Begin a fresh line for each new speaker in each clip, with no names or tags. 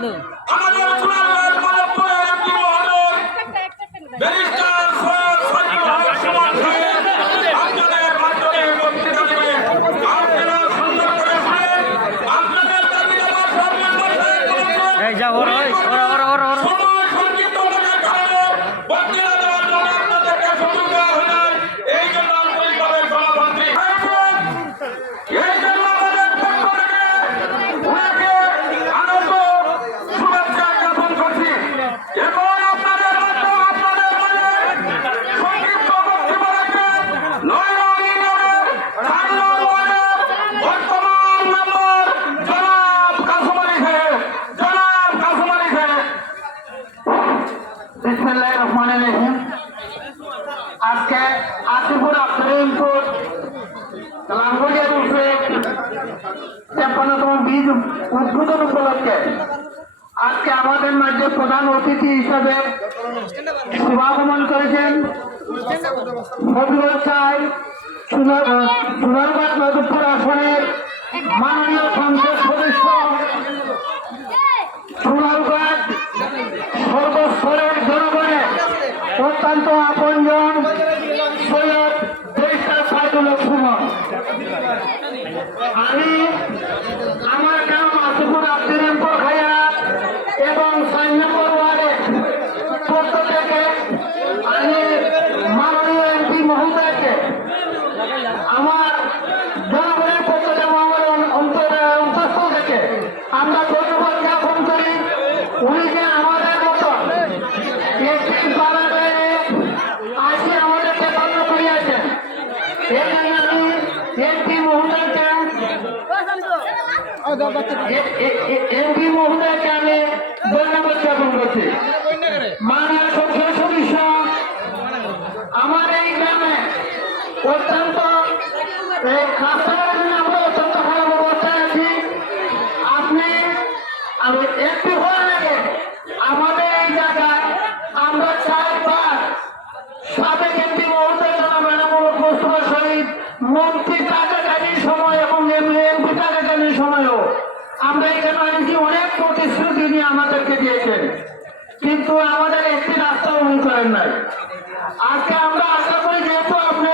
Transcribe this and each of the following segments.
আমাদের
আজকে আসিপুর আফরিমপুর লাঙ্গুলিয়ার উপরে তেপ্পান্নতম বীজ উদ্বোধন উপলক্ষে আজকে আমাদের মাঝে প্রধান অতিথি হিসাবে শুভাগমন করেছেন। ফজলুল চাই আসনের মাননীয় সংসদ আমি আমার নাম আসিপুর আব্দুলিমপুর খাইয়া এবং সাইন নম্বর ওয়ার্ডে পক্ষ থেকে আমি মাননীয় এমপি মহোদয়কে আমার জনগণের পক্ষ থেকে আমার অন্তর অন্তঃস্থল থেকে আমরা ধন্যবাদ জ্ঞাপন করি উনি যে আমাদের মতো একটি পাড়াতে আসে আমাদেরকে ধন্য করিয়াছেন এই জন্য আমি এমপি মহোদয়কে এমপি মহোদয়কে আমি ধন্যবাদ জ্ঞাপন করছি মাননীয় সংসদ খারাপ অবস্থায় আপনি একটু হওয়ার আমাদের এই জায়গায় আমরা আমরা এখানে অনেকে অনেক প্রতিশ্রুতি নিয়ে আমাদেরকে দিয়েছেন, কিন্তু আমাদের একটি রাস্তা উনি করেন নাই। আজকে আমরা আশা করি যেহেতু আপনি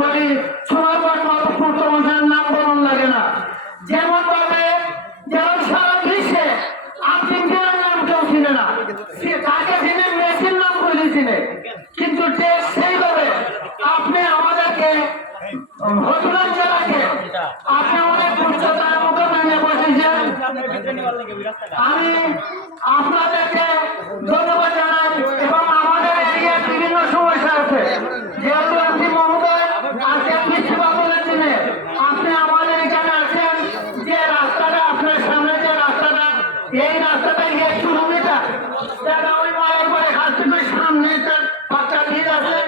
বলি পর মাধবপুর তখন নাম বলন লাগে না। যেমন ভাবে যেমন সারা বিশ্বে আর্জেন্টিনার নাম কেউ ছিল না। তাকে চিনে, মেসির নাম বলে চিনে। কিন্তু সেইভাবে আপনি আমাদেরকে হজুরান জেলাকে আপনি অনেক উচ্চতার মোকাবেলা বসেছেন। আমি আপনাদেরকে ধন্যবাদ জানাই এবং আমাদের এরিয়ার বিভিন্ন সমস্যা আছে। যেহেতু আপনি মহোদয় আজকে কৃষি বাবুলের দিনে আপনি আমাদের এখানে আছেন যে রাস্তাটা আপনার সামনে যে রাস্তাটা এই রাস্তাটা এক কিলোমিটার সেটা ওই মায়ের পরে হাসপাতালের সামনে তার পাঁচটা ভিড় আছে যে মালাবাই চারটে পাঁচটা ভিড় বন্ধ হয়েছে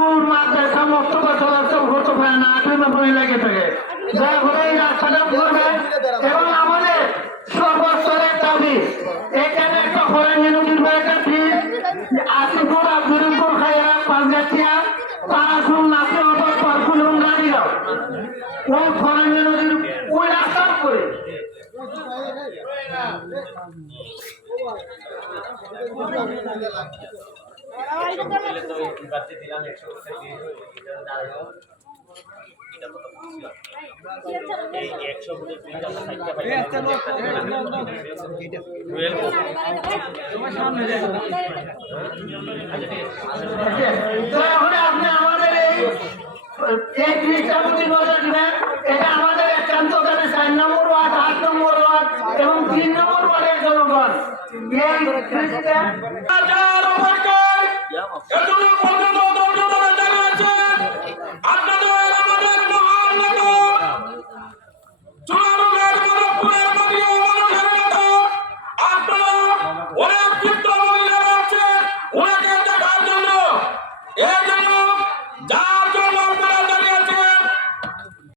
স্কুল মাদ্রাসা মস্তকা চলাচল করতে পারে না আটই নব্বই লাগে থাকে করে এই রাস্তাটা করবেন এবং আমাদের সর্বস্তরের দাবি, এখানে একটা হরেন নদীর একটা ব্রিজ আসিপুর আব্দুলপুর খাইয়া পাঁচগাছিয়া তারাসুল নাসি অটো পারকুল এবং গাড়িরাও ওই হরেন নদীর ওই রাস্তা করে।
বাচ্চা দিলাম
আমাদের এই ব্রিজটা প্রতি দিবেন এটা আমাদের একান্ত করে চার নম্বর আট নম্বর ওয়ার্ড এবং তিন নম্বর ওয়ার্ডের জনগণ এই
এত